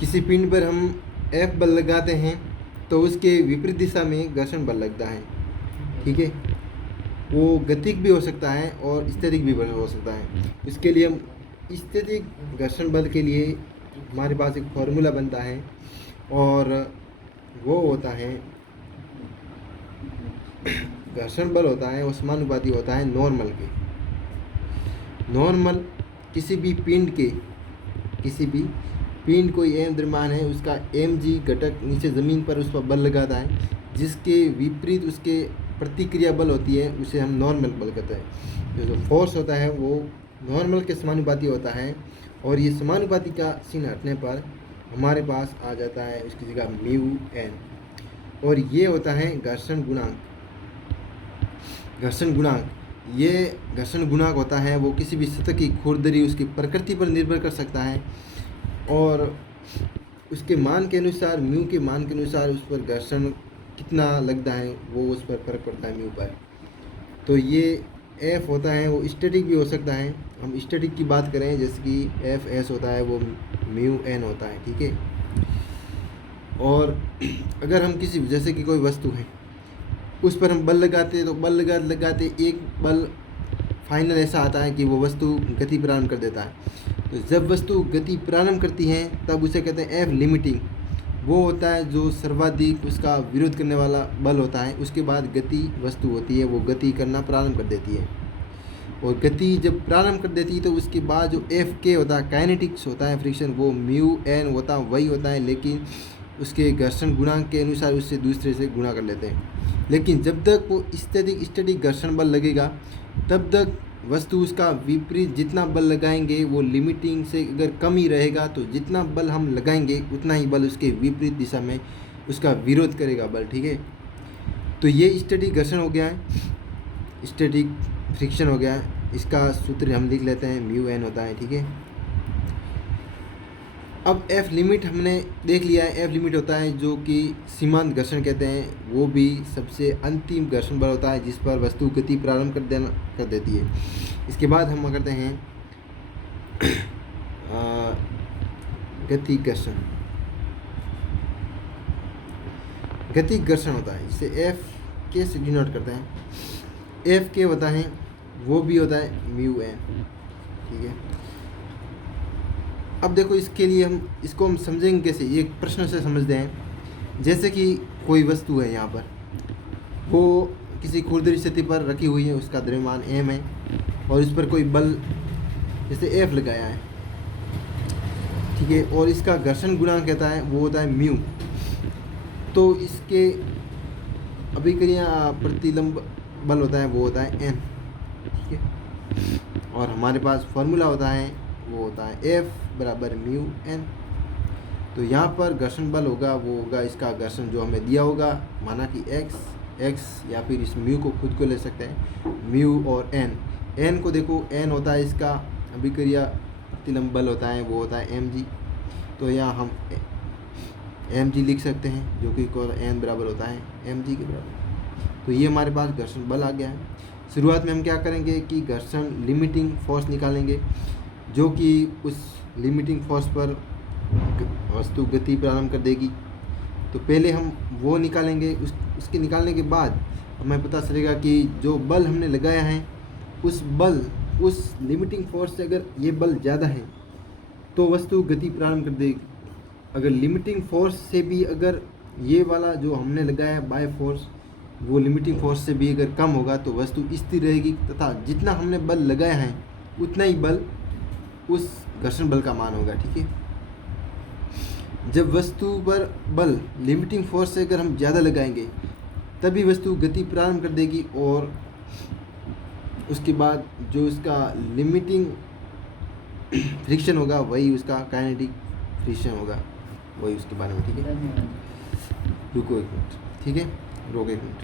किसी पिंड पर हम F बल लगाते हैं तो उसके विपरीत दिशा में घर्षण बल लगता है, ठीक है। वो गतिक भी हो सकता है और स्थैतिक भी हो सकता है। इसके लिए हम स्थैतिक घर्षण बल के लिए हमारे पास एक फॉर्मूला बनता है और वो होता है, घर्षण बल होता है वो समानुपाती होता है नॉर्मल के। नॉर्मल किसी भी पिंड कोई एम द्रव्यमान है, उसका mg घटक नीचे ज़मीन पर उस पर बल लगाता है, जिसके विपरीत उसके प्रतिक्रिया बल होती है, उसे हम नॉर्मल बल कहते हैं। जो फोर्स होता है वो नॉर्मल के समानुपाती होता है और ये समानुपाती का चिन्ह हटने पर हमारे पास आ जाता है उसकी जगह म्यू एन, और ये होता है घर्षण गुणांक। घर्षण गुणांक, ये घर्षण गुणांक होता है वो किसी भी सतह की खुरदरी उसकी प्रकृति पर निर्भर कर सकता है और उसके मान के अनुसार, म्यू के मान के अनुसार उस पर घर्षण कितना लगता है वो उस पर फर्क पड़ता है म्यू पर। तो ये एफ होता है वो स्टैटिक भी हो सकता है। हम स्टैटिक की बात करें जैसे कि एफ एस होता है वो म्यू एन होता है, ठीक है। और अगर हम किसी जैसे कि कोई वस्तु है उस पर हम बल लगाते हैं तो बल लगाते एक बल फाइनल ऐसा आता है कि वो वस्तु गति प्रारंभ कर देता है। तो जब वस्तु गति प्रारंभ करती है तब उसे कहते हैं एफ लिमिटिंग। वो होता है जो सर्वाधिक उसका विरोध करने वाला बल होता है। उसके बाद गति वस्तु होती है वो गति करना प्रारंभ कर देती है, और गति जब प्रारंभ कर देती है तो उसके बाद जो एफ के होता है काइनेटिक्स होता है फ्रिक्शन, वो म्यू एन होता है वही होता है, लेकिन उसके घर्षण गुणांक के अनुसार उससे दूसरे से गुणा कर लेते हैं। लेकिन जब तक वो स्टैटिक घर्षण बल लगेगा तब तक वस्तु उसका विपरीत जितना बल लगाएंगे वो लिमिटिंग से अगर कम ही रहेगा, तो जितना बल हम लगाएंगे उतना ही बल उसके विपरीत दिशा में उसका विरोध करेगा बल, ठीक है। तो ये स्टैटिक घर्षण हो गया है, स्टैटिक फ्रिक्शन हो गया है। इसका सूत्र हम लिख लेते हैं म्यू एन होता है, ठीक है। अब एफ लिमिट हमने देख लिया है। एफ लिमिट होता है जो कि सीमांत घर्षण कहते हैं, वो भी सबसे अंतिम घर्षण बल होता है जिस पर वस्तु गति प्रारंभ कर देती है। इसके बाद हम करते हैं गति घर्षण। गति घर्षण होता है जिसे एफ के से डिनोट करते हैं। एफ के होता है वो भी होता है म्यू एन, ठीक है। अब देखो इसके लिए इसको हम समझेंगे कैसे, एक प्रश्न से समझते हैं। जैसे कि कोई वस्तु है यहाँ पर, वो किसी खुरदरी स्थिति पर रखी हुई है, उसका द्रव्यमान m है और इस पर कोई बल जैसे F लगाया है, ठीक है, और इसका घर्षण गुणांक कहता है वो होता है म्यू। तो इसके अभिक्रिया प्रतिलंब बल होता है वो होता है n, ठीक है। और हमारे पास फॉर्मूला होता है वो होता है F बराबर म्यू एन। तो यहाँ पर घर्षण बल होगा वो होगा इसका घर्षण जो हमें दिया होगा, माना कि x या फिर इस म्यू को खुद को ले सकते हैं म्यू और n को देखो, n होता है इसका अभिक्रिया प्रतिलंब बल होता है वो होता है mg। तो यहाँ हम mg लिख सकते हैं जो कि n बराबर होता है mg के बराबर। तो ये हमारे पास घर्षण बल आ गया है। शुरुआत में हम क्या करेंगे कि घर्षण लिमिटिंग फोर्स निकालेंगे, जो कि उस लिमिटिंग फोर्स पर वस्तु गति प्रारंभ कर देगी। तो पहले हम वो निकालेंगे, उसके निकालने के बाद हमें पता चलेगा कि जो बल हमने लगाया है उस लिमिटिंग फोर्स से अगर ये बल ज़्यादा है तो वस्तु गति प्रारंभ कर देगी। अगर लिमिटिंग फोर्स से भी अगर ये वाला जो हमने लगाया है बाय फोर्स वो लिमिटिंग फोर्स से भी अगर कम होगा तो वस्तु स्थिर रहेगी, तथा जितना हमने बल लगाया है उतना ही बल उस घर्षण बल का मान होगा, ठीक है। जब वस्तु पर बल लिमिटिंग फोर्स से अगर हम ज़्यादा लगाएंगे तभी वस्तु गति प्रारंभ कर देगी, और उसके बाद जो उसका लिमिटिंग फ्रिक्शन होगा वही उसका काइनेटिक फ्रिक्शन होगा, वही उसके बारे में, ठीक है। रुको एक मिनट, ठीक है, रोको एक मिनट।